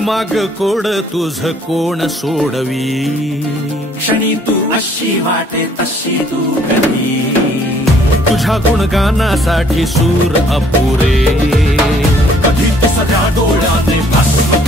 घुमाग code तुझ कोण सोडवी, क्षणी तू अशी वाटे तशी तू कधी, तुझ्या गुणगानासाठी सूर अपुरे, कधी तिसऱ्या डोळ्याने भस्म